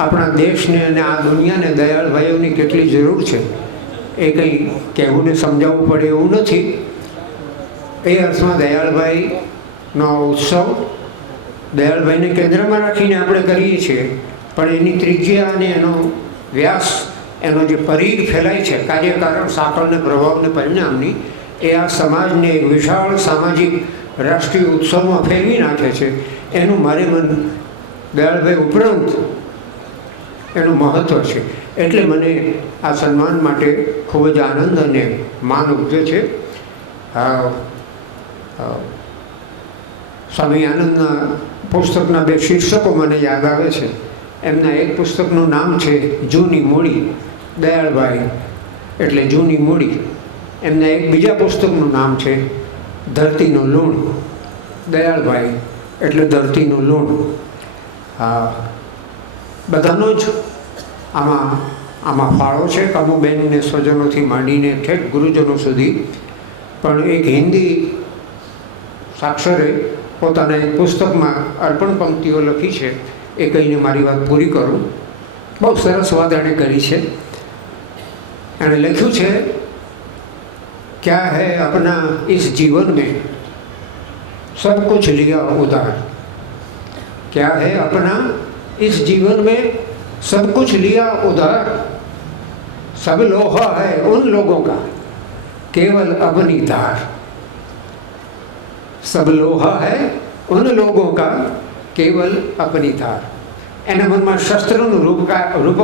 આપણા દેશને અને આ દુનિયાને દયાળભાઈઓની કેટલી જરૂર છે એ કંઈ કહેવું ને સમજાવવું પડે એવું નથી. એ અર્થમાં દયાળભાઈનો ઉત્સવ દયાળભાઈને કેન્દ્રમાં રાખીને આપણે કરીએ છીએ, પણ એની ત્રિજ્યા અને એનો વ્યાસ, એનો જે પરિઘ ફેલાય છે કાર્યકારણ સાંકળને પ્રભાવને પરિણામની, એ આ સમાજને એક વિશાળ સામાજિક રાષ્ટ્રીય ઉત્સવમાં ફેરવી નાખે છે. એનું મારે મન દયાળભાઈ ઉપરાંત એનું મહત્ત્વ છે. એટલે મને આ સન્માન માટે ખૂબ જ આનંદ અને માન ઉપજે છે. સ્વામી આનંદના પુસ્તકના 2 શીર્ષકો મને યાદ આવે છે. એમના એક પુસ્તકનું નામ છે જૂની મૂડી, દયાળભાઈ એટલે જૂની મૂડી. એમના એક બીજા પુસ્તકનું નામ છે ધરતીનું લૂણ, દયાળભાઈ એટલે ધરતીનું લૂણ. બધાનો જ આમાં ફાળો છે, કમુબેનને સ્વજનોથી માંડીને ઠેઠ ગુરુજનો સુધી. પણ એક હિન્દી સાક્ષરે પોતાના એક પુસ્તકમાં અર્પણ પંક્તિઓ લખી છે, એ કહીને મારી વાત પૂરી કરું. બહુ સરસ વાત એણે કરી છે. એણે લખ્યું છે, क्या है अपना इस जीवन में सब कुछ लिया उधार, क्या है अपना इस जीवन में सब कुछ लिया उधार, सब लोहा है उन लोगों का केवल अपनी धार, सब लोहा है उन लोगों का केवल अपनी धार. એના મનમાં શસ્ત્રનું રૂપક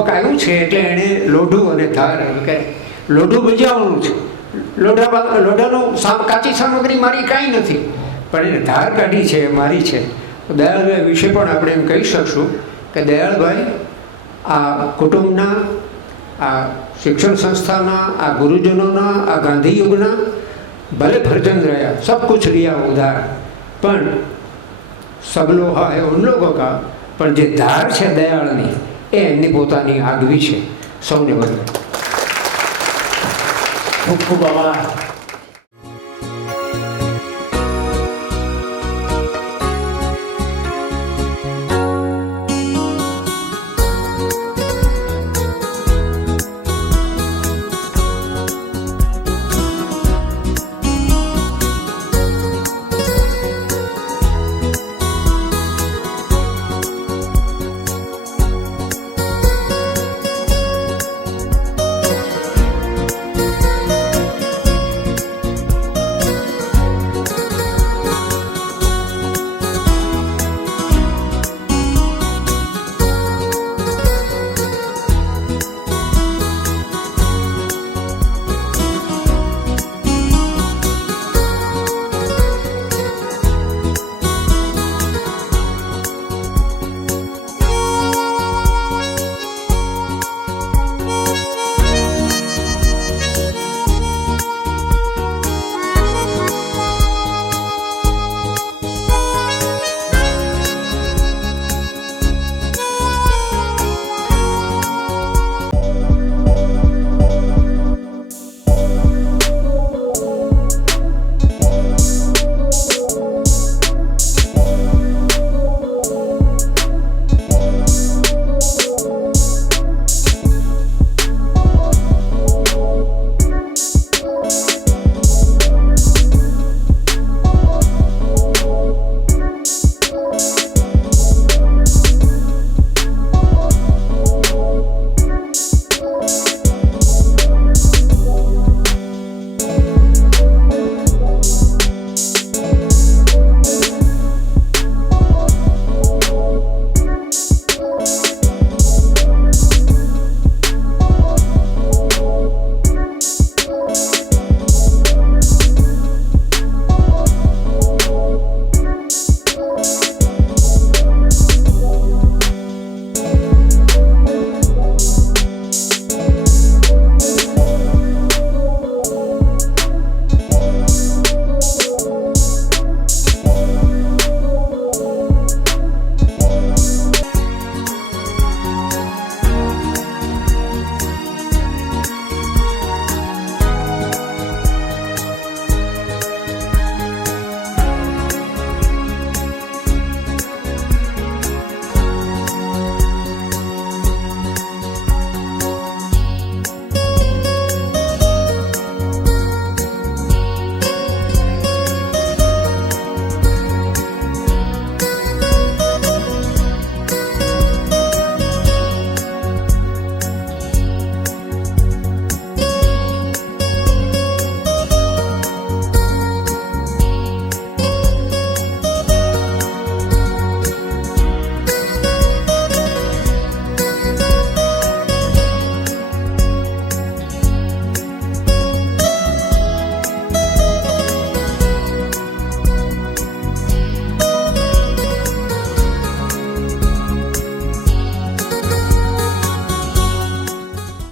આવ્યું છે એટલે એણે લોઢું અને ધાર કે લોઢું બજાવવાનું છે. લોઢાનું કાચી સામગ્રી મારી કાંઈ નથી, પણ એને ધાર કાઢી છે, મારી છે. દયાળભાઈ વિશે પણ આપણે એમ કહી શકશું કે દયાળભાઈ આ કુટુંબના, આ શિક્ષણ સંસ્થાના, આ ગુરુજનોના, આ ગાંધી યુગના ભલે ફરજંદ રહ્યા, સબ કુછ લિયા ઉધાર, પણ સબ લોહા હે ઉન લોકો કા, પણ જે ધાર છે દયાળની એ એમની પોતાની આગવી છે. સૌને વંદન. ખૂબ ખૂબ આભાર.